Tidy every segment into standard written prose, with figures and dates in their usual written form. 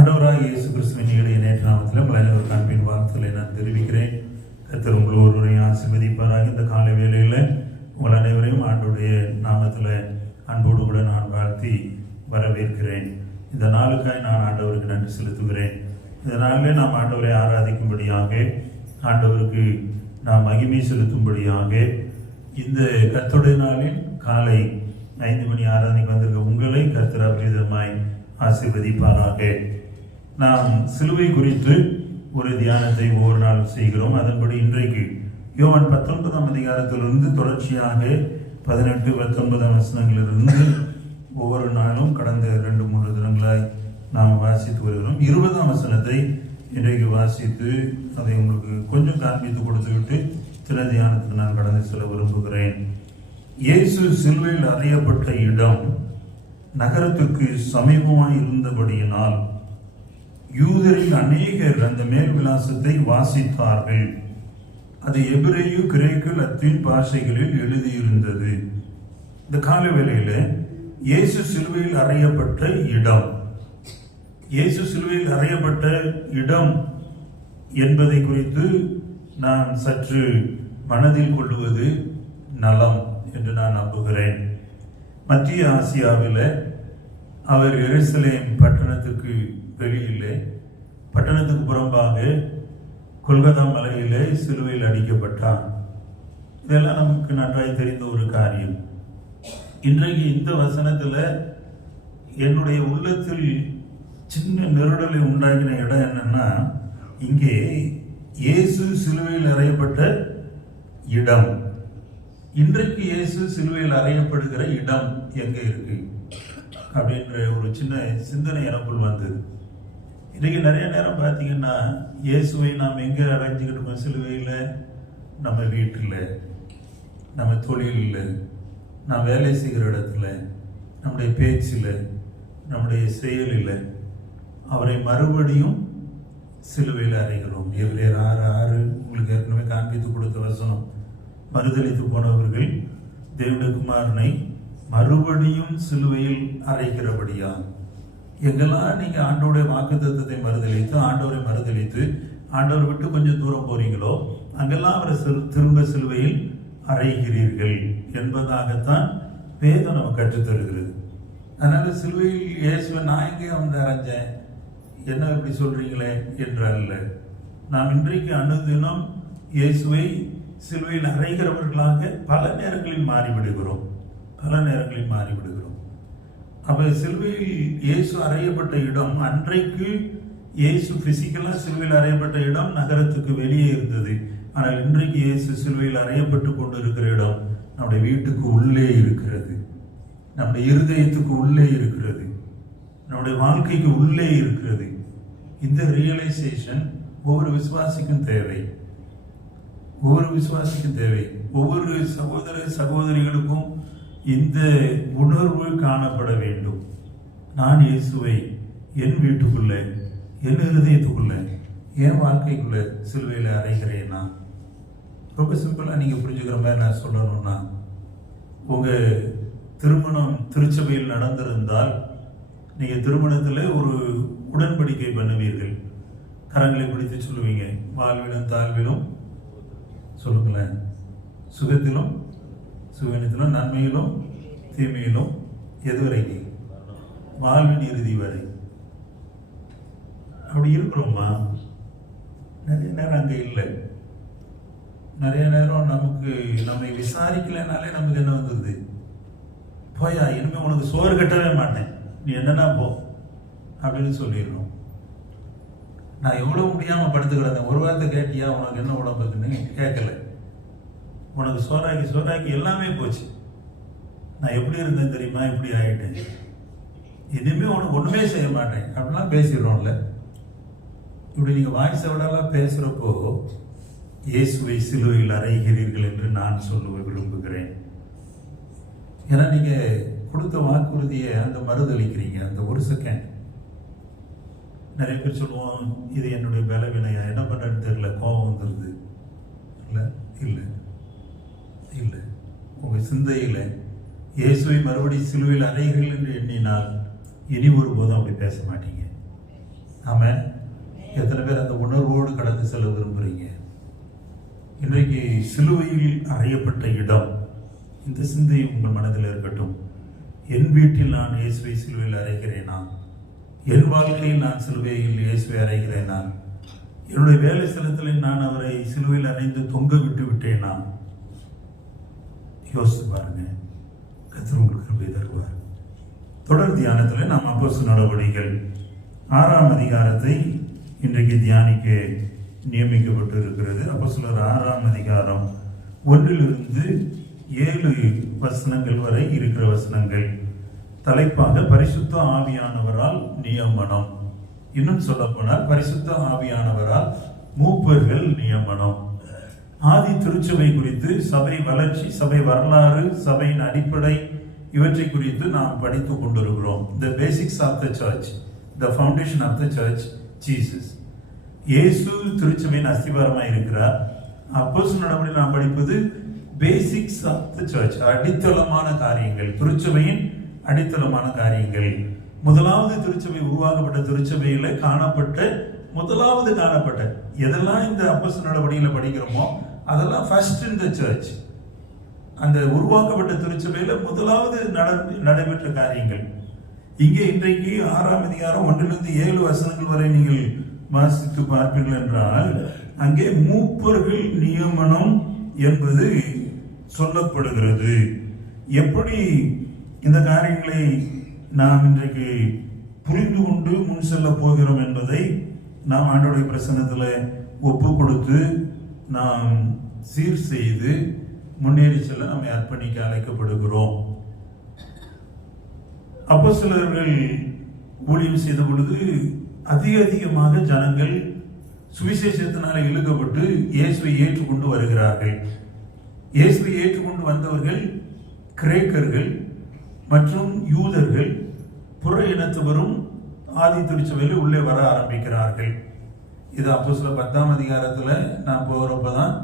ஆண்டவராகிய இயேசு கிறிஸ்துவின் ஈடு நேற்று நாமத்தில் பலனவர் காண்பின் வார்த்தைகளை நான் தெரிவிக்கிறேன். கர்த்தர் உங்கள் ஒருவரையும் ஆசீர்வதிப்பாராக. இந்த காலை வேளையில் உங்கள் அனைவரையும் ஆண்டோடைய நாமத்தில் அன்போடு கூட நான் வாழ்த்தி வரவேற்கிறேன். இந்த நாளுக்காய் நான் ஆண்டவருக்கு நன்றி செலுத்துகிறேன். இந்த நாளிலே நாம் ஆண்டவரை ஆராதிக்கும்படியாக, ஆண்டவருக்கு நாம் மகிமை செலுத்தும்படியாக இந்த கர்த்தருடைய நாளில் காலை 5 மணி ஆராதனைக்கு வந்திருக்க உங்களை கர்த்தர் அபரிதமாய் ஆசீர்வதிப்பாராக. நாம் சிலுவை குறித்து ஒரு தியானத்தை ஒவ்வொரு நாளும் செய்கிறோம். அதன்படி இன்றைக்கு யோவான் 19ஆம் அதிகாரத்திலிருந்து தொடர்ச்சியாக 18, 19 வசனங்களிலிருந்து ஒவ்வொரு நாளும் கடந்த 2-3 தினங்களாய் நாம் வாசித்து வருகிறோம். 20ஆம் வசனத்தை இன்றைக்கு வாசித்து அதை உங்களுக்கு கொஞ்சம் காண்பித்து கொடுத்துவிட்டு சில தியானத்துக்கு நான் கடந்து செல்ல விரும்புகிறேன். இயேசு சிலுவையில் அறையப்பட்ட இடம் நகரத்துக்கு சமீபமாய் இருந்தபடியினால் யூதரில் அநேகர் அந்த மேல் விலாசத்தை வாசித்தார்கள். அது எபிரேயு, கிரேக்கு, லத்தீன் பாஷைகளில் எழுதியிருந்தது. இந்த கால வேளையில இயேசு சிலுவையில் அறையப்பட்ட இடம், இயேசு சிலுவையில் அறையப்பட்ட இடம் என்பதை குறித்து நான் சற்று மனதில் கொள்ளுவது நலம் என்று நான் நம்புகிறேன். மத்திய ஆசியாவில் அவர் எருசலேம் பட்டணத்துக்கு வெளியிலே, பட்டணத்துக்கு புறம்பாக கொல்கத்தா மலையிலே சிலுவையில் அடிக்கப்பட்டார். இதெல்லாம் நமக்கு நன்றாய் தெரிந்த ஒரு காரியம். இன்றைக்கு இந்த வசனத்தில் என்னுடைய உள்ளத்தில் சின்ன நெருடலை உண்டாக்கின இடம் என்னன்னா, இங்கே இயேசு சிலுவையில் அறையப்பட்ட இடம், இன்றைக்கு இயேசு சிலுவையில் அறையப்படுகிற இடம் எங்க இருக்கு அப்படின்ற ஒரு சின்ன சிந்தனை எனக்குள் வந்தது. இன்றைக்கு நிறைய நேரம் பார்த்தீங்கன்னா இயேசுவை நாம் எங்கே அடைஞ்சிக்கிட்டு இருக்கோம்? சிலுவையில், நம்ம வீட்டில், நம்ம தொழிலில், நாம் வேலை செய்கிற இடத்துல, நம்முடைய பேச்சில், நம்முடைய செயலில் அவரை மறுபடியும் சிலுவையில் அறைகிறோம். எபிரேயர் 6:6 உங்களுக்கு ஏற்கனவே காண்பித்து கொடுத்த வசனம். மறுதலித்து போனவர்கள் தேவனுடைய குமாரனை மறுபடியும் சிலுவையில் அறைகிறபடியா. எங்கெல்லாம் நீங்க ஆண்டவருடைய வாக்குத்தத்தத்தை மறுதலித்து, ஆண்டவரை மறுதலித்து, ஆண்டவரை விட்டு கொஞ்சம் தூரம் போறீங்களோ அங்கெல்லாம் அவரை திரும்ப சிலுவையில் அறைகிறீர்கள் என்பதாகத்தான் வேதம் நமக்கு கற்றுத்தருகிறது. அதனால சிலுவையில் இயேசுவை நான் எங்கே வந்து அரைஞ்சேன், என்ன இப்படி சொல்றீங்களே என்று அல்ல. நாம் இன்றைக்கு அனுதினம் இயேசுவை சிலுவையில் அறைகிறவர்களாக பல நேரங்களில் மாறிவிடுகிறோம். அப்ப சிலுவையில் இயேசு அறையப்பட்ட இடம், அன்றைக்கு இயேசு பிசிக்கலா சிலுவையில் அறையப்பட்ட இடம் நகரத்துக்கு வெளியே இருந்தது. ஆனால் இன்றைக்கு இயேசு சிலுவையில் அறையப்பட்டு கொண்டு இருக்கிற இடம் நம்முடைய வீட்டுக்கு உள்ளே இருக்கிறது, நம்முடைய இருதயத்துக்கு உள்ளே இருக்கிறது, நம்முடைய வாழ்க்கைக்கு உள்ளே இருக்கிறது. இந்த ரியலைசேஷன் ஒவ்வொரு விசுவாசிக்கும் தேவை. ஒவ்வொரு சகோதர சகோதரிகளுக்கும் இந்த உணர்வு காணப்பட வேண்டும். நான் இயேசுவை என் வீட்டுக்குள்ள, என் இருதயத்துக்குள்ள, என் வாழ்க்கைக்குள்ள சிலுவையில் அறைகிறேன்னா, ரொம்ப சிம்பிளா நீங்க புரிஞ்சுக்கிற மாதிரி நான் சொல்லணும்னா, உங்க திருமணம் திருச்சபையில் நடந்திருந்தால் நீங்க திருமணத்துல ஒரு உடன்படிக்கை பண்ணுவீர்கள். கரங்களை பிடித்து சொல்லுவீங்க, வாழ்விலும் தாழ்விலும், சொல்லுங்களேன், சுகத்திலும் சுகத்திலும், நன்மையிலும் தீமையிலும், எதுவரைக்கு? வாழ்வின் இறுதி வரை. அப்படி இருக்கிறோமா? நிறைய நேரம் அங்கே இல்லை. நிறைய நேரம் நம்மை விசாரிக்கலைனாலே நமக்கு என்ன வந்தது? போயா, இனிமே உனக்கு சோறு கட்டவே மாட்டேன், நீ என்னன்னா போ அப்படின்னு சொல்லிடணும். நான் எவ்வளவு முடியாம படுத்து கிடந்தேன், ஒரு வார்த்தை கேட்டியா, உனக்கு என்ன உடம்பு இருக்குன்னு கேட்கல, உனக்கு சோறாக்கி எல்லாமே போச்சு, நான் எப்படி இருந்தேன் தெரியுமா, இப்படி ஆயிட்டேன், இனிமே உனக்கு ஒண்ணுமே செய்ய மாட்டேன் அப்படிலாம் பேசிடுறோம்ல. இப்படி நீங்க வாய்ஸ் விடலாம் பேசுறப்போ இயேசுவை சிலுவையில் அறைகிறீர்கள் என்று நான் சொல்ல விரும்புகிறேன். ஏன்னா நீங்க கொடுத்த வாக்குறுதியை அந்த மறுதளிக்கிறீங்க. அந்த ஒரு செகண்ட் நிறைய பேர் சொல்லுவோம், இது என்னுடைய பலவினையா, என்ன பண்றேன்னு தெரியல, கோபம் வந்துருது. இல்லை, உங்க சிந்தையில இயேசுவை மறுபடி சிலுவையில் அறைகிறீர்கள் என்று எண்ணினால் இனி ஒருபோதும் அப்படி பேச மாட்டீங்க. ஆமென். எத்தனை பேர் அந்த உணர்வோடு கடந்து செல்ல விரும்புறீங்க? இன்றைக்கு சிலுவையில் அறையப்பட்ட இடம், இந்த சிந்தை உங்கள் மனதில் இருக்கட்டும். என் வீட்டில் நான் இயேசுவை சிலுவையில் அறைகிறேனா? என் வாழ்க்கையில் நான் சிலுவையில் இயேசுவை அறைகிறேனா? என்னுடைய வேலை ஸ்தலத்தில் நான் அவரை சிலுவையில் அறைந்து தொங்க விட்டு விட்டேனா? யோசித்து பாருங்க. கர்த்தர் உங்களுக்கு கிருபை தருவார். தொடர் தியானத்தில் நாம் அப்போஸ்தலர் நடவடிக்கைகள் 6ஆம் அதிகாரத்தை இன்றைக்கு தியானிக்க நியமிக்கப்பட்டு இருக்கிறது. அப்போஸ்தலர் 6ஆம் அதிகாரம் 1 7 வசனங்கள் வரை இருக்கிற வசனங்கள். தலைப்பாக பரிசுத்த ஆவியானவரால் நியமனம். இன்னும் சொல்ல போனால் பரிசுத்த ஆவியானவரால் மூப்பர்கள் நியமனம். ஆதி திருச்சபை குறித்து, சபை வளர்ச்சி, சபை வரலாறு, சபையின் அடிப்படை, இவற்றை குறித்து நாம் படித்துக் கொண்டிருக்கிறோம். The basics of the church, the foundation of the church, Jesus. இயேசு திருச்சபையின் அஸ்திவாரமாக இருக்கிறார். அப்போஸ்தலர் நடவடிக்கையில் நாம் படிப்பது பேசிக்ஸ் ஆஃப் த சர்ச், அடித்தளமான காரியங்கள், திருச்சபையின் அடித்தளமான காரியங்கள். முதலாவது திருச்சபை உருவாக்கப்பட்ட திருச்சபையில காணப்பட்ட எதெல்லாம் இந்த அப்போஸ்தலர் நடவடிக்கையில படிக்கிறோமோ அதெல்லாம் ஃபர்ஸ்ட் இன் த சர்ச். அந்த உருவாக்கப்பட்ட திருச்சபையில முதலாவது நடைபெற்ற காரியங்கள். இங்கே இன்றைக்கு 6ஆம் அதிகாரம் 1 7 வசனங்கள் வரை நீங்கள் வாசித்து பார்ப்பீர்கள் என்றால், அங்கே மூப்பர்கள் நியமனம் என்பது சொல்லப்படுகிறது. எப்படி இந்த காரியங்களை நாம் இன்றைக்கு புரிந்து கொண்டு முன் செல்ல போகிறோம் என்பதை நாம் ஆண்டவருடைய பிரசன்னத்தில் ஒப்பு கொடுத்து நாம் சீர் செய்து முன்னேறி செல்ல நம்மை அர்ப்பணிக்க அழைக்கப்படுகிறோம். அப்போஸ்தலர்கள் ஊழியம் செய்த பொழுது அதிகமாக ஜனங்கள் சுவிசேஷத்தினால் இழுக்கப்பட்டு இயேசுவை ஏற்றுக்கொண்டு வருகிறார்கள். இயேசுவை ஏற்றுக்கொண்டு வந்தவர்கள் கிரேக்கர்கள் மற்றும் யூதர்கள், புற இனத்தவரும் ஆதி திருச்சபையில் உள்ளே வர ஆரம்பிக்கிறார்கள். இது அப்போஸ்தலர் 10ஆம் அதிகாரத்தில் நான் போகிறப்பதான்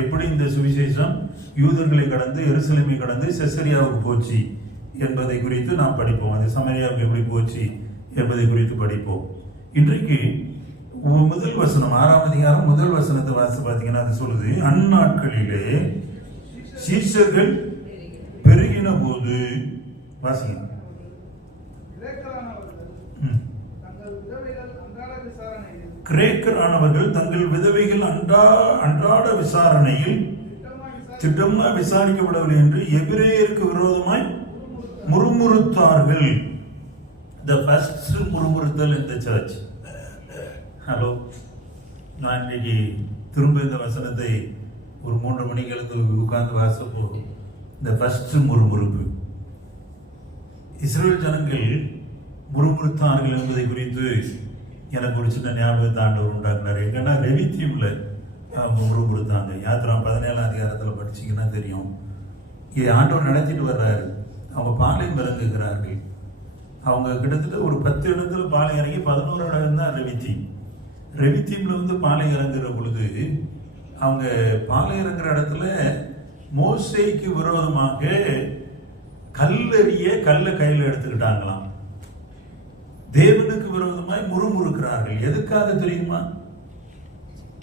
எப்படி இந்த சுவிசேஷம் யூதர்களை கடந்து எருசலேமை கடந்து செசரியாவுக்கு போச்சு என்பதை குறித்து நாம் படிப்போம். அது சமரியாவுக்கு எப்படி போச்சு என்பதை குறித்து படிப்போம். இன்றைக்கு முதல் வசனம், 6ஆம் அதிகாரம் முதல் வசனத்தை வாசி பார்த்தீங்கன்னா அது சொல்லுது, அந்நாட்களிலே சீஷர்கள் பெருகின போது, வாசிங்க, கிரேக்கரானவர்கள் தங்கள் விதவைகள் அன்றாட விசாரணையில் திட்டமாக விசாரிக்கப்படவில்லை என்று எபிரேயருக்கு விரோதமாய் முறுமுறுத்தார்கள். The first முறுமுறுத்தல் in the church. Hello, நான் இன்னைக்கு திரும்ப இந்த வசனத்தை ஒரு 3 மணிக்கு எழுந்து உட்கார்ந்து வாசப்போ, இந்த ஃபர்ஸ்ட் முறுமுறுப்பு, இஸ்ரேல் ஜனங்கள் முறுமுறுத்தார்கள் என்பதை குறித்து எனக்கு ஒரு சின்ன ஞாபகத்தை ஆண்டவர் உண்டாக்குனார். எங்கன்னா ரெவித்தீம்ல அவங்க முறுமுறுத்தாங்க. யாத்திரா 17ஆம் அதிகாரத்தில் படிச்சிங்கன்னா தெரியும். ஆண்டவர் நடத்திட்டு வர்றாரு. அவங்க பாளையம் இறங்குகிறார்கள். அவங்க கிட்டத்தட்ட ஒரு 10 இடத்துல பாளையம் இறங்கி 11 இடம் தான் ரெவித்தீம்ல பாளையம் இறங்குற பொழுது அவங்க பாளையம் இறங்குற இடத்துல மோசேக்கு விரோதமாக கல்லை கையில் எடுத்துக்கிட்டாங்களாம். தேவனுக்கு விரோதமாய் முறுமுறுக்கிறார்கள். எதுக்காக தெரியுமா?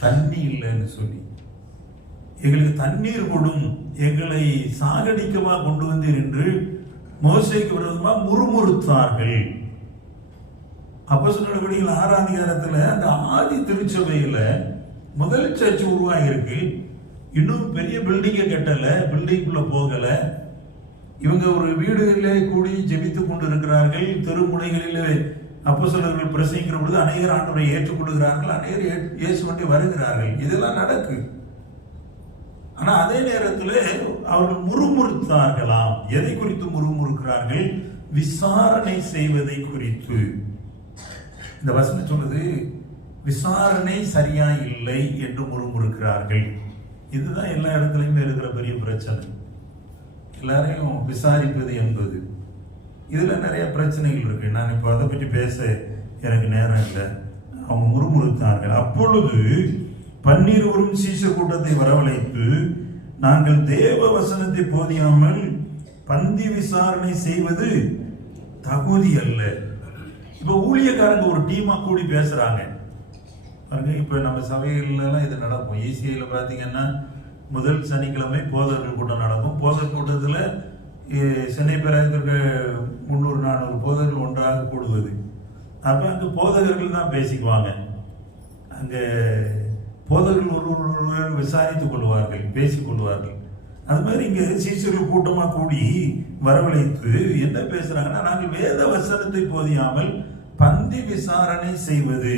தண்ணி இல்லைன்னு சொல்லி, எங்களுக்கு தண்ணீர் கொடும், எங்களை சாகடிக்கமா கொண்டு வந்தீர் என்று மோசேக்கு விரோதமா முறுமுறுத்தார்கள். அப்போஸ்தலர் நடவடிக்கைகள் 6ஆம் அதிகாரத்துல அந்த ஆதி திருச்சபையில முதல் சர்ச் உருவாகி இருக்கு. இன்னும் பெரிய பில்டிங்கை கட்டல, பில்டிங்குள்ள போகல. இவங்க ஒரு வீடுகளிலே கூடி ஜெபித்துக் கொண்டு இருக்கிறார்கள். தெருமுனைகளிலே அப்போஸ்தலர்கள் பிரசங்கிக்கிற பொழுது அநேகர் ஆண்டவரை ஏற்றுக்கொள்கிறார்கள், அநேகர் இயேசுவை வருகிறார்கள். இதெல்லாம் நடக்கு. ஆனா அதே நேரத்தில் அவர்கள் முறுமுறுத்தார்களாம். எதை குறித்து முறுமுறுக்கிறார்கள்? விசாரணை செய்வதை குறித்து. இந்த வசனம் சொல்லுது, விசாரணை சரியா இல்லை என்று முறுமுறுக்கிறார்கள். இதுதான் எல்லா இடத்துலையுமே இருக்கிற பெரிய பிரச்சனை. எல்லாரையும் விசாரிப்பது என்பது, இதுல நிறைய பிரச்சனைகள் இருக்கு. நான் இப்போ அதை பற்றி பேச எனக்கு நேரம் இல்லை. அவங்க முறுமுறுத்தார்கள். அப்பொழுது 12 சீஷர் கூட்டத்தை வரவழைத்து, நாங்கள் தேவ வசனத்தை போதியாமல் பந்தி விசாரணை செய்வது தகுதி அல்ல. இப்ப ஊழியக்காரங்க ஒரு டீமா கூடி பேசுறாங்க. இப்ப நம்ம சபைகள்லாம் இது நடக்கும். ECIல பாத்தீங்கன்னா முதல் சனிக்கிழமை போதகர்கள் கூட்டம் நடக்கும். போதகர் கூட்டத்துல சென்னை பேராயத்திற்கு 300-400 போதகர்கள் ஒன்றாக கூடுவது. அப்ப அங்க போதகர்கள் தான் பேசிக்குவாங்க. அங்க போதகர்கள் ஒருவர் விசாரித்துக் கொள்வார்கள், பேசிக் கொள்வார்கள். அது மாதிரி இங்க சீசர்கள் கூட்டமா கூடி வரவழைத்து என்ன பேசுறாங்கன்னா, நாங்கள் வேத வசனத்தை போதியாமல் பந்தி விசாரணை செய்வது.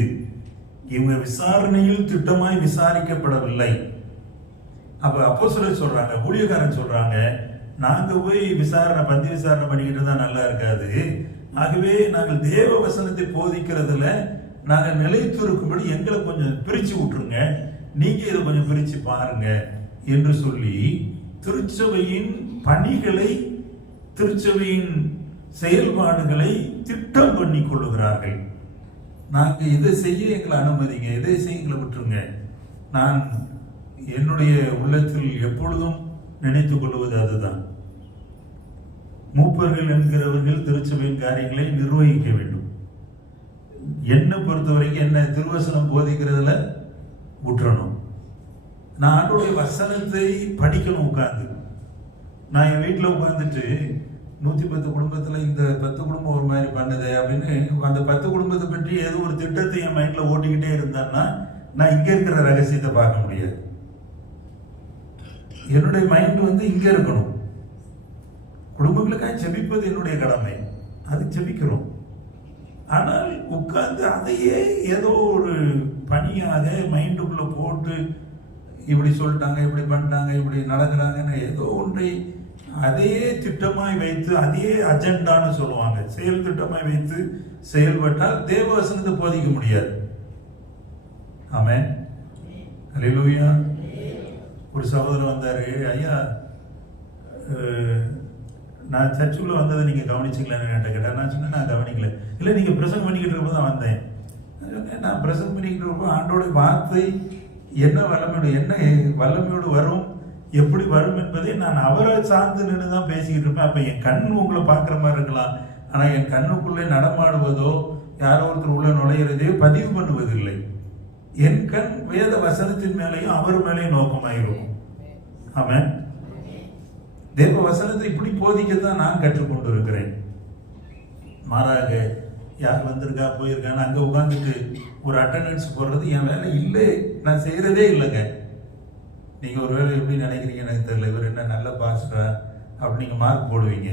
இவங்க விசாரணையில் திட்டமாய் விசாரிக்கப்படவில்லை. அப்ப அப்போஸ்தலர் சொல்றாங்க, ஊழியக்காரன் சொல்றாங்க, நாங்க போய் பந்தி விசாரணை பண்ணிக்கிட்டு தான் நல்லா இருக்காது. ஆகவே நாங்கள் தேவ வசனத்தை போதிக்கிறதுல நாங்கள் நிலைத்திருக்கும்படி எங்களை கொஞ்சம் பிரிச்சு விட்டுருங்க, நீங்க இதை கொஞ்சம் பிரிச்சு பாருங்க என்று சொல்லி திருச்சபையின் பணிகளை, திருச்சபையின் செயல்பாடுகளை திட்டம் பண்ணி கொள்ளுகிறார்கள். நாங்க இதை செய்ய எங்களை அனுமதிங்க, இதை செய்ய எங்களை விட்டுருங்க. நான் என்னுடைய உள்ளத்தில் எப்பொழுதும் நினைத்துக் கொள்வது அதுதான். மூப்பர்கள் என்கிறவர்கள் திருச்சபையின் காரியங்களை நிர்வகிக்க வேண்டும். என்னை பொறுத்தவரைக்கும் என்ன திருவசனம் போதிக்கிறதுல விட்டுறணும். நான் ஆண்டோடைய வசனத்தை படிக்கணும். உட்கார்ந்து நான் என் வீட்டில் உட்கார்ந்துட்டு 110 குடும்பத்தில் இந்த 10 குடும்பம் ஒரு மாதிரி பண்ணுது அப்படின்னு அந்த 10 குடும்பத்தை பற்றி ஏதோ ஒரு திட்டத்தை என் மைண்ட்ல ஓட்டிக்கிட்டே இருந்தான்னா நான் இங்க இருக்கிற ரகசியத்தை பார்க்க முடியாது. என்னுடைய மைண்ட் இங்க இருக்கணும். குடும்பங்களுக்காக ஜெபிப்பது என்னுடைய கடமை, அது ஜெபிக்கிறோம். ஆனால் உட்கார்ந்து அதையே ஏதோ ஒரு பணியாக மைண்டுக்குள்ள போட்டு இப்படி சொல்லிட்டாங்க, இப்படி பண்ணிட்டாங்க, இப்படி நடக்கிறாங்கன்னு ஏதோ ஒன்றை அதையே திட்டமாய் வைத்து, அதே அஜெண்டான்னு சொல்லுவாங்க, செயல் திட்டமாய் வைத்து செயல்பட்டால் தேவ வசனத்தை போதிக்க முடியாது. ஆமென், அல்லேலூயா. ஒரு சகோதரர் வந்தாரு, ஐயா நான் சர்ச்சுக்குள்ள வந்ததை நீங்க கவனிச்சிக்கலான்னு என்கிட்ட கேட்டா. நான் சொன்னேன், நான் கவனிக்கல. இல்லை, நீங்க பிரசங்கம் பண்ணிக்கிட்டு இருப்போம் தான் வந்தேன். நான் பிரசங்கம் பண்ணிக்கிட்டு இருப்போம் ஆண்டோட வார்த்தை என்ன வல்லமையோடு வரும், எப்படி வரும் என்பதை நான் அவரை சார்ந்து நின்று தான் பேசிக்கிட்டு இருப்பேன். அப்ப என் கண் உங்களை பார்க்குற மாதிரி இருக்கலாம், ஆனா என் கண்ணுக்குள்ளே நடமாடுவதோ யாரோ ஒருத்தர் உள்ள நுழையிறதையோ பதிவு பண்ணுவதில்லை. என் கண் வேத வசனத்தின் மேலேயும் அவர் மேலேயும் நோக்கமாயிருக்கும். ஆமென். தேவ வசனத்தை இப்படி போதிக்கத்தான் நான் கற்றுக்கொண்டு இருக்கிறேன். மாறாக யார் வந்திருக்கா போயிருக்கான்னு அங்க உட்காந்துட்டு ஒரு அட்டண்டன்ஸ் போடுறது என் வேலை இல்லை, நான் செய்யறதே இல்லைங்க. நீங்க ஒரு வேலை எப்படி நினைக்கிறீங்க எனக்கு தெரியல, இவர் என்ன நல்ல பாஸ்டரா அப்படி நீங்க மார்க் போடுவீங்க.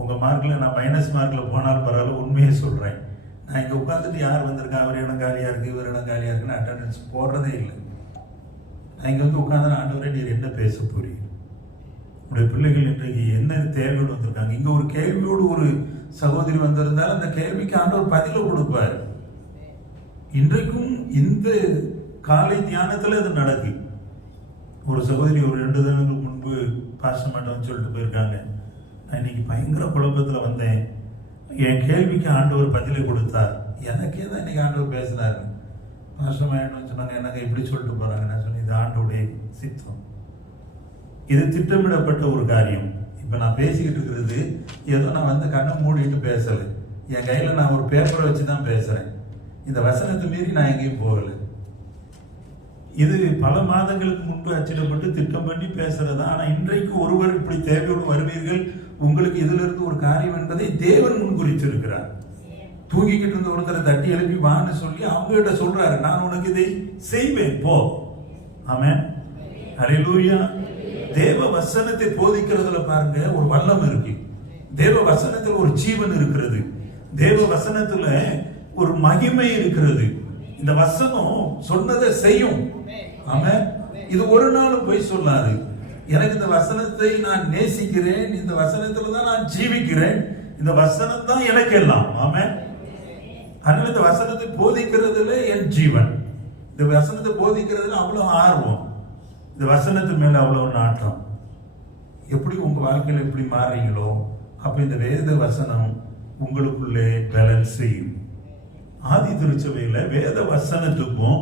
உங்க மார்க்ல நான் மைனஸ் மார்க்ல போனாலும் பரவாயில்ல, உண்மையை சொல்றேன். நான் இங்க உட்காந்துட்டு யார் வந்திருக்கா, அவர் இடம் காலியா இருக்கு, இவர் இடம் காலியா இருக்குன்னு அட்டண்டன்ஸ் போடுறதே இல்லை. நான் இங்க உட்காந்து ஆண்டவரே நீர் என்ன பேச போறீங்க, உடைய பிள்ளைகள் இன்றைக்கு என்ன தேவையோடு வந்திருக்காங்க. இங்க ஒரு கேள்வியோடு ஒரு சகோதரி வந்திருந்தால் அந்த கேள்விக்கு ஆண்டவர் பதில கொடுப்பார். இன்றைக்கும் இந்த காலை தியானத்துல அது நடக்கு. ஒரு சகோதரி ஒரு 2 தினங்களுக்கு முன்பு பாஸ்டர் மாட்டோம்னு சொல்லிட்டு போயிருக்காங்க, நான் இன்னைக்கு பயங்கர குழப்பத்துல வந்தேன், என் கேள்விக்கு ஆண்டவர் பதிலை கொடுத்தார், எனக்கே தான் இன்னைக்கு ஆண்டவர் பேசினாரு. பாஸ்டர் மாட்டோம்னு சொன்னாங்க, எனக்கு இப்படி சொல்லிட்டு போறாங்க. நான் சொன்னேன், இது ஆண்டோடைய சித்தம், இது திட்டமிடப்பட்ட ஒரு காரியம். இப்ப நான் பேசிக்கிட்டு இருக்கிறது ஏதோ நான் கண்ணை மூடிட்டு பேசல, என் கையில நான் ஒரு பேப்பரை வச்சுதான் பேசுறேன். இந்த வசனத்தை மீறி நான் எங்கேயும் போகல. இது பல மாதங்களுக்கு முன்பு அச்சிடப்பட்டு திட்டம் பண்ணி பேசுறதா. ஆனா இன்றைக்கு ஒருவர் இப்படி தேவையோடு வருவீர்கள், உங்களுக்கு இதுல இருந்து ஒரு காரியம் என்பதை தேவன் முன்குறித்திருக்கிறார். தூங்கிக்கிட்டு இருந்த ஒருத்தரை தட்டி எழுப்பி வான்னு சொல்லி அவங்க கிட்ட சொல்றாரு, நான் உனக்கு இதை செய்வேன் போ. ஆமென், அல்லேலூயா. தேவ வசனத்தை போதிக்கிறதுல பாருங்க ஒரு வல்லம் இருக்கு. தேவ வசனத்துல ஒரு ஜீவன் இருக்கிறது. தேவ வசனத்துல ஒரு மகிமை இருக்கிறது. இந்த வசனம் சொன்னதை செய்யும். ஆமென். இது ஒரு நாளும் போய் சொல்லாது. எனக்கு இந்த வசனத்தை நான் நேசிக்கிறேன், இந்த வசனத்துல தான் நான் ஜீவிக்கிறேன், இந்த வசனம் தான் எனக்கு எல்லாம். ஆமென். அதனால இந்த வசனத்தை போதிக்கிறதுல என் ஜீவன், இந்த வசனத்தை போதிக்கிறதுல அவ்வளவு ஆர்வம், இந்த வசனத்து மேல அவ்வளவு நாட்டம். எப்படி உங்க வாழ்க்கையில எப்படி மாறீங்களோ அப்ப இந்த வேத வசனம் உங்களுக்குள்ளே பேலன்ஸ் செய்யும். ஆதி திருச்சபையில வேத வசனத்துக்கும்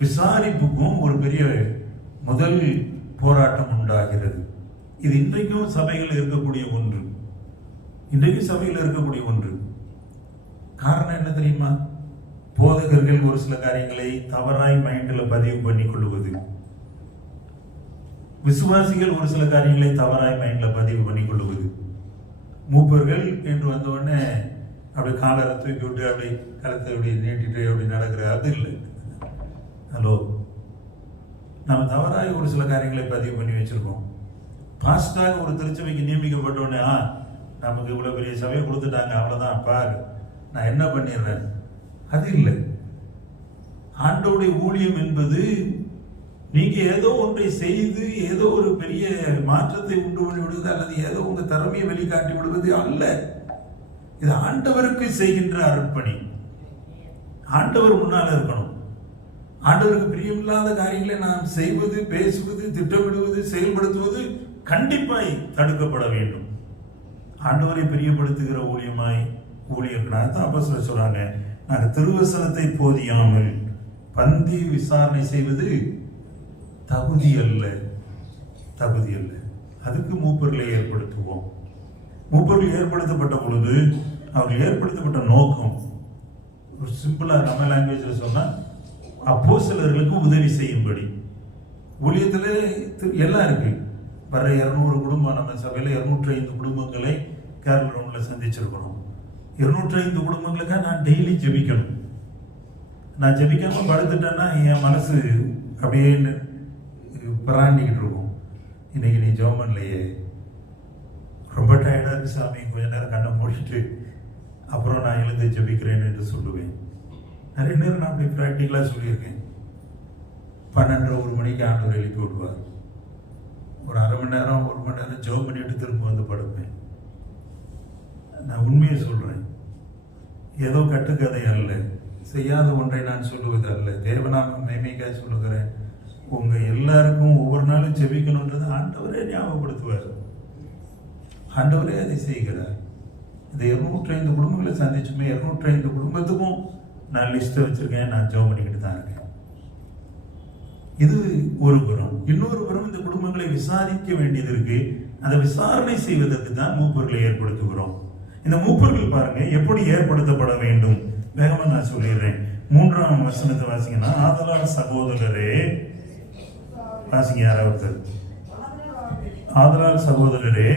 விசாரிப்புக்கும் ஒரு பெரிய முதல் போராட்டம் உண்டாகிறது. இது இன்றைக்கும் சபையில் இருக்கக்கூடிய ஒன்று. இன்றைக்கு சபையில் இருக்கக்கூடிய ஒன்று. காரணம் என்ன தெரியுமா? போதகர்கள் ஒரு சில காரியங்களை தவறாய் மைண்டில் பதிவு பண்ணி கொள்வது, விசுவாசிகள் ஒரு சில காரியங்களை தவறாய் மைண்டில் பதிவு பண்ணி கொள்வது. மூப்பர்கள் என்று வந்த உடனே அப்படி காலரை தூக்கி விட்டு அப்படி கலத்தை அப்படி நீட்டிட்டு அப்படி நடக்கிற அது இல்லை. ஹலோ, நம்ம தவறாக ஒரு சில காரியங்களை பதிவு பண்ணி வச்சிருக்கோம். பாஸ்டாக ஒரு திருச்சபைக்கு நியமிக்கப்பட்டோன்னே நமக்கு இவ்வளோ பெரிய சபையை கொடுத்துட்டாங்க, அவ்வளோதான் பாரு நான் என்ன பண்ணிடுறேன், அது இல்லை. ஆண்டவருடைய ஊழியம் என்பது நீங்க ஏதோ ஒன்றை செய்து ஏதோ ஒரு பெரிய மாற்றத்தை உண்டு பண்ணி விடுவது அல்லது ஏதோ உங்க திறமையை வெளிக்காட்டி விடுவது அல்ல. இது ஆண்டவருக்கு செய்கின்ற அர்ப்பணி. ஆண்டவர் முன்னால இருக்கணும். ஆண்டவருக்கு பிரியமில்லாத காரியங்களை நாம் செய்வது, பேசுவது, திட்டமிடுவது, செயல்படுத்துவது கண்டிப்பாய் தடுக்கப்பட வேண்டும். ஆண்டவரை பிரியப்படுத்துகிற ஊழியர்களாக அப்போஸ்தலர் சொல்றாங்க, நாங்கள் திருவசனத்தை போதியாமல் பந்தி விசாரணை செய்வது தகுதி அல்ல. அதுக்கு மூப்பர்களை ஏற்படுத்துவோம். மூப்பர்கள் ஏற்படுத்தப்பட்ட பொழுது அவர்கள் ஏற்படுத்தப்பட்ட நோக்கம் ஒரு சிம்பிளா நம்ம லாங்குவேஜ்ல சொன்னா அப்போஸ்தலர்களுக்கு உதவி செய்யும்படி. ஊழியத்துல எல்லாம் இருக்கு. வர 200 குடும்பம், நம்ம சபையில 205 குடும்பங்களை கேரள ரவுண்ட்ல சந்திச்சிருக்கிறோம். 205 குடும்பங்களுக்காக நான் டெய்லி ஜெபிக்கணும். நான் ஜெபிக்காம படுத்துட்டேன்னா என் மனசு அப்படியே பிராண்டிக்கிட்டு இருக்கும். இன்னைக்கு நீ ஜெபம் பண்ணலையே, ரொம்ப டயர்டா இருக்கு சாமி, கொஞ்ச நேரம் கண்ணை மூடிட்டு அப்புறம் நான் எழுந்து ஜெபிக்கிறேன் என்று சொல்லுவேன். நிறைய நேரம் நான் அப்படி பிராக்டிக்கலா சொல்லியிருக்கேன். 12:30 1 மணிக்கு ஆண்டவர் எழுப்பி விடுவார். ஒரு அரை மணி நேரம் 1 மணி நேரம் ஜெபம் பண்ணிட்டு திரும்ப வந்து படுப்பேன். நான் உண்மையை சொல்றேன், ஏதோ கட்டுக்கதை அல்ல, செய்யாத ஒன்றை நான் சொல்லுவது அல்ல, தேவநாம மேமைக்காக சொல்லுகிறேன். உங்க எல்லாருக்கும் ஒவ்வொரு நாளும் ஜெபிக்கணும்ன்றது ஆண்டவரே ஞாபகப்படுத்துவார். ஆண்டவரே அதை செய்கிறார். இந்த 205 குடும்பங்களை சந்திச்சுமே 205 குடும்பத்துக்கும் நான் லிஸ்ட் வச்சிருக்கேன். நான் ஜெபம் பண்ணிக்கிட்டு தான் இருக்கேன். இது ஒரு புறம். இன்னொரு புறம் இந்த குடும்பங்களை விசாரிக்க வேண்டியது இருக்கு. அதை விசாரணை செய்வதற்கு தான் மூப்பர்களை ஏற்படுத்துகிறோம். இந்த மூப்பர்கள் பாருங்க எப்படி ஏற்படுத்தப்பட வேண்டும். வேகமா நான் சொல்லிடுறேன். 3ஆம் வசனத்தை வாசிங்கன்னா, ஆதலால் சகோதரரே, வாசிங்க யாராவது, ஆதலால் சகோதரரே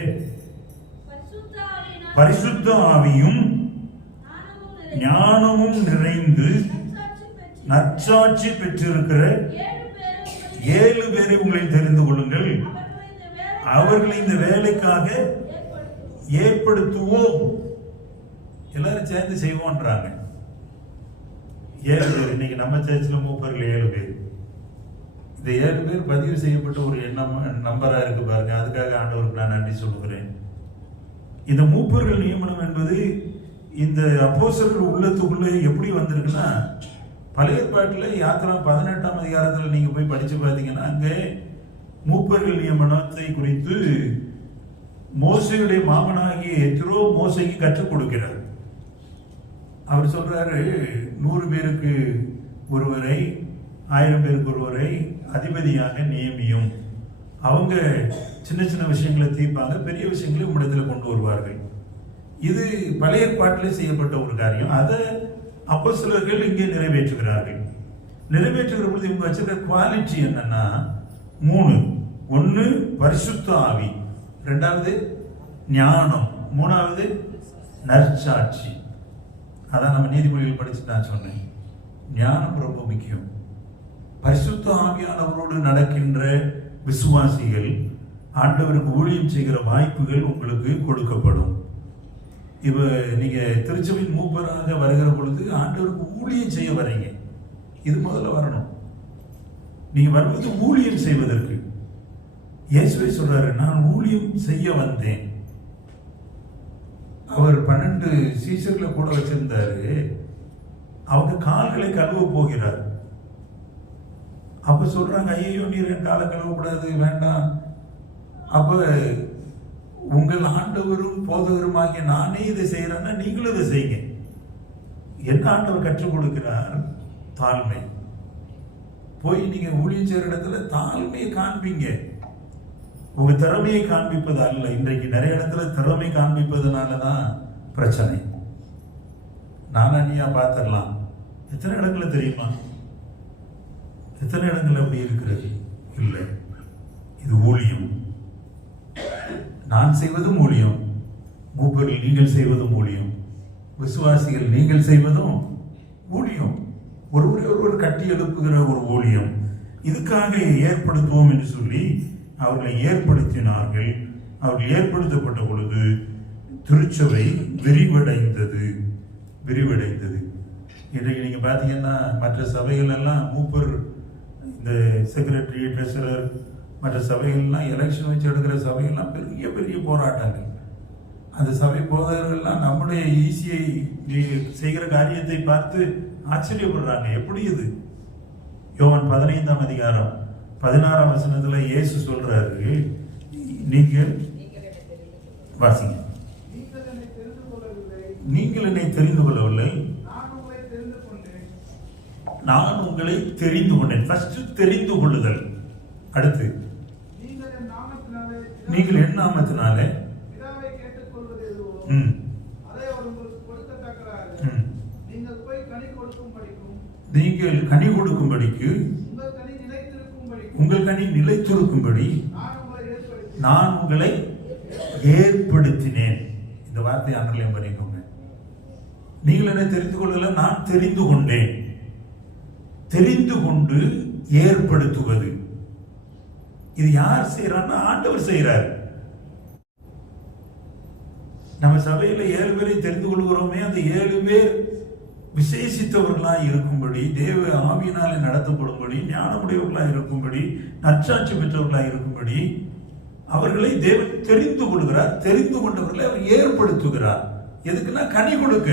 பரிசுத்த ஆவியும் ஞானமும் நிறைந்து நற்சாட்சி பெற்றிருக்கிற 7 பேரை உங்களை தெரிந்து கொள்ளுங்கள், அவர்களை இந்த வேலைக்காக ஏற்படுத்துவோம். எல்லாரும் சேர்ந்து செய்வோன்றாங்க. 7 பேர். இன்னைக்கு நம்ம சர்ச்சில் மூப்பர்கள் 7 பேர். இந்த 7 பேர் பதிவு செய்யப்பட்ட ஒரு நம்பரா இருக்கு பாருங்க. அதுக்காக ஆண்டவருக்கு நான் நன்றி சொல்லுகிறேன். இந்த மூப்பர்கள் நியமனம் என்பது இந்த அப்போஸ்தலர்கள் உள்ளத்துக்குள்ள எப்படி வந்திருக்குன்னா, பழைய ஏற்பாட்டில் யாத்திரா 18ஆம் அதிகாரத்தில் நீங்க போய் படிச்சு பார்த்தீங்கன்னா, அங்கே மூப்பர்கள் நியமனத்தை குறித்து மோசையுடைய மாமனாகிய எத்ரோ மோசைக்கு கற்றுக் கொடுக்கிறார். அவர் சொல்றாரு, 100 பேருக்கு ஒருவரை, 1000 பேருக்கு ஒருவரை அதிபதியாக நியமியும். அவங்க சின்ன சின்ன விஷயங்களை தீர்ப்பாங்க, பெரிய விஷயங்களை உம்மிடத்துல கொண்டு வருவார்கள். இது பழைய ஏற்பாட்டிலே செய்யப்பட்ட ஒரு காரியம். அதை அப்போஸ்தலர்கள் இங்கே நிறைவேற்றுகிறார்கள். நிறைவேற்றுகிற பொழுது இவங்க வச்சிருக்கிற குவாலிட்டி என்னன்னா 3. 1 பரிசுத்த ஆவி, 2வது ஞானம், 3வது நற்சாட்சி. அதான் நம்ம நீதிமொழிகள் படிச்சு நான் சொன்னேன். ஞானம் ரொம்ப முக்கியம். பரிசுத்த ஆவியானவரோடு நடக்கின்ற விசுவாசிகள் ஆண்டவருக்கு ஊழியம் செய்கிற வாய்ப்புகள் உங்களுக்கு கொடுக்கப்படும். இப்ப நீங்க திருச்சபையின் மூப்பராக வருகிற பொழுது ஆண்டவருக்கு ஊழியம் செய்ய வரீங்க. இது முதல்ல வரணும். நீங்க வருவது ஊழியம் செய்வதற்கு. இயேசுவே சொல்றாரு, நான் ஊழியம் செய்ய வந்தேன். அவர் 12 சீஷர்களை கூட வச்சிருந்தாரு. அவங்க கால்களை கழுவ போகிறார். அப்ப சொல்றாங்க, ஐயோ நீர் என் காலை கழுவக்கூடாது, வேண்டாம். அப்ப உங்கள் ஆண்டவரும் போதகருமாகிய நானே இதை செய்யறேன்னா நீங்களும் இதை செய்யுங்க. என்ன ஆண்டவர் கற்றுக் கொடுக்கிறார்? தாழ்மை. போய் நீங்க ஊழியம் செய்யற இடத்துல தாழ்மையை காண்பீங்க. உங்க திறமையை காண்பிப்பது அல்ல. இன்றைக்கு நிறைய இடத்துல திறமை காண்பிப்பதனாலதான் பிரச்சனை. நானா நீயா பார்த்துடலாம். எத்தனை இடங்கள்ல தெரியுமா? எத்தனை இடங்கள் அப்படி இருக்கிறது? இல்லை, இது ஊழியம். நான் செய்வதும் ஊழியம், மூப்பர்கள் நீங்கள் செய்வதும் ஊழியம், விசுவாசிகள் நீங்கள் செய்வதும் ஊழியம். ஒருவர் கட்டி எழுப்புகிற ஒரு ஊழியம். இதுக்காக ஏற்படுத்துவோம் என்று சொல்லி அவர்களை ஏற்படுத்தினார்கள். அவர்கள் ஏற்படுத்தப்பட்ட பொழுது திருச்சபை விரிவடைந்தது. இன்றைக்கு நீங்க பார்த்தீங்கன்னா மற்ற சபைகள் எல்லாம் மூப்பர், இந்த செக்ரட்டரி, ட்ரெஷரர், மற்ற சபைகள்லாம் எலெக்ஷன் வச்சு எடுக்கிற சபைகள்லாம் பெரிய பெரிய போராட்டங்கள். அந்த சபை போதகர்கள்லாம் நம்முடைய ஈஸியை செய்கிற காரியத்தை பார்த்து ஆச்சரியப்படுறாங்க. எப்படி இது? யோவான் 15ஆம் அதிகாரம் 16ஆம் வசனத்துல இயேசு சொல்றாரு, நீங்கள் வாசிங்க, நீங்கள் என்னை தெரிந்து கொள்ளவில்லை, நான் உங்களை தெரிந்து கொண்டேன். ஃபர்ஸ்ட் தெரிந்து கொள்ளுதல். அடுத்து நீங்கள் என் நாமத்தினாலே நீங்கள் கனி கொடுக்கும்படிக்கு, உங்கள் கனி நிலைத்திருக்கும்படி நான் உங்களை ஏற்படுத்தினேன். இந்த வார்த்தை அண்டர்லைன் பண்ணிக்கோங்க. நீங்கள் என்ன தெரிந்து கொள்ளல, நான் தெரிந்து கொண்டேன். தெரிந்து கொண்டு ஏற்படுத்துவது. இது யார் செய்யறான்னா ஆண்டவர் செய்யறார். நம்ம சபையில 7 பேரை தெரிந்து கொள்கிறோமே, அந்த 7 பேர் விசேஷித்தவர்களாய் இருக்கும்படி, தேவ ஆவியினாலே நடத்தப்படும்படி, ஞானமுடையவர்களாய் இருக்கும்படி, நற்சாட்சி பெற்றவர்களாய் இருக்கும்படி அவர்களை தேவன் தெரிந்து கொள்கிறார். தெரிந்து கொண்டவர்களை அவர் ஏற்படுத்துகிறார். எதுக்குன்னா கனி கொடுக்க.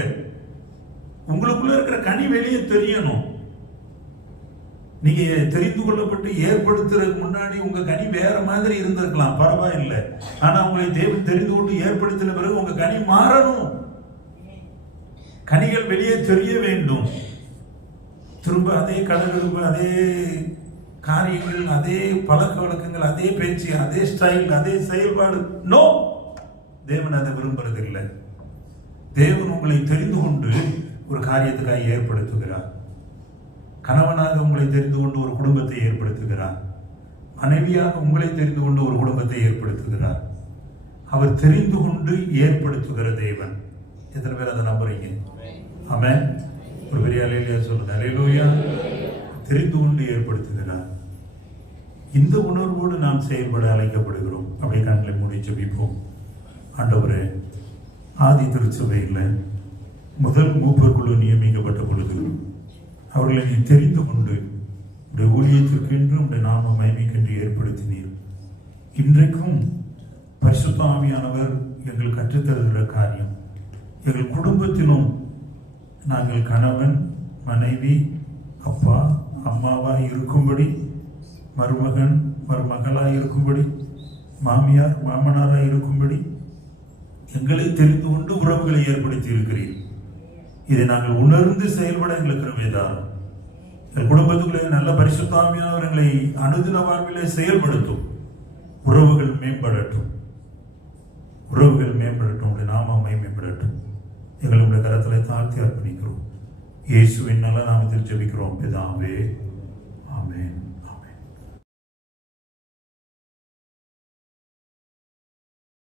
உங்களுக்குள்ள இருக்கிற கனி வெளியே தெரியணும். நீங்க தெரிந்து கொள்ளப்பட்டு ஏற்படுத்துறதுக்கு முன்னாடி உங்க கனி வேற மாதிரி இருந்திருக்கலாம், பரவாயில்லை. ஆனா உங்களை தேவன் தெரிந்து கொண்டு ஏற்படுத்தின பிறகு உங்க கனி மாறணும். கனிகள் வெளியே தெரிய வேண்டும். திரும்ப அதே கடலுக்கு, அதே காரியங்கள், அதே பழக்க வழக்கங்கள், அதே பேச்சு, அதே ஸ்டைல், அதே செயல்பாடு, நோ, தேவன் அதை விரும்புறதில்லை. தேவன் உங்களை தெரிந்து கொண்டு ஒரு காரியத்துக்காக ஏற்படுத்துகிறார். கணவனாக உங்களை தெரிந்து கொண்டு ஒரு குடும்பத்தை ஏற்படுத்துகிறார். மனைவியாக உங்களை தெரிந்து கொண்டு ஒரு குடும்பத்தை ஏற்படுத்துகிறார். அவர் தெரிந்து கொண்டு ஏற்படுத்துகிற தேவன். எத்தனை பேர் அதை நம்புறீங்க? ஆமென். ஒரு பெரிய அல்லேலூயா சொல்லுங்க. அல்லேலூயா. தெரிந்து கொண்டு ஏற்படுத்துகிறார். இந்த உணர்வோடு நாம் செயல்பட அழைக்கப்படுகிறோம். அப்படியே கண்களை மூடி ஜெபிப்போம். ஆண்டவரே, ஆதி திருச்சபையில் முதல் மூப்பர் குழு நியமிக்கப்பட்ட பொழுது அவர்களை நீ தெரிந்து கொண்டு உடைய ஊழியத்திற்கென்று உடைய நாம மகிமைக்கென்று ஏற்படுத்தினீர். இன்றைக்கும் பரிசுத்த ஆவியானவர் எங்கள் கற்றுத்தருகிற காரியம், எங்கள் குடும்பத்திலும் நாங்கள் கணவன், மனைவி, அப்பா, அம்மாவாய் இருக்கும்படி, மருமகன், மருமகளாய் இருக்கும்படி, மாமியார், மாமனாராய் இருக்கும்படி எங்களை தெரிந்து கொண்டு உறவுகளை ஏற்படுத்தி இருக்கிறீர்கள். இதை நாங்கள் உணர்ந்து செயல்பட எங்களுக்கு கிருபைதான். எங்கள் குடும்பத்துக்குள்ளே நல்ல பரிசுத்த ஆவியானவர் எங்களை அனுதின வாழ்விலே செயல்படுத்தும். உறவுகள் மேம்படட்டும், உறவுகள் மேம்படட்டும், உடைய நாமம் மேம்படட்டும். எங்களுடைய கரத்திலே தாழ்த்தி அர்ப்பணிக்கிறோம். இயேசுவின் நல்ல நாமத்தில் ஜெபிக்கிறோம் பிதாவே. ஆமென்.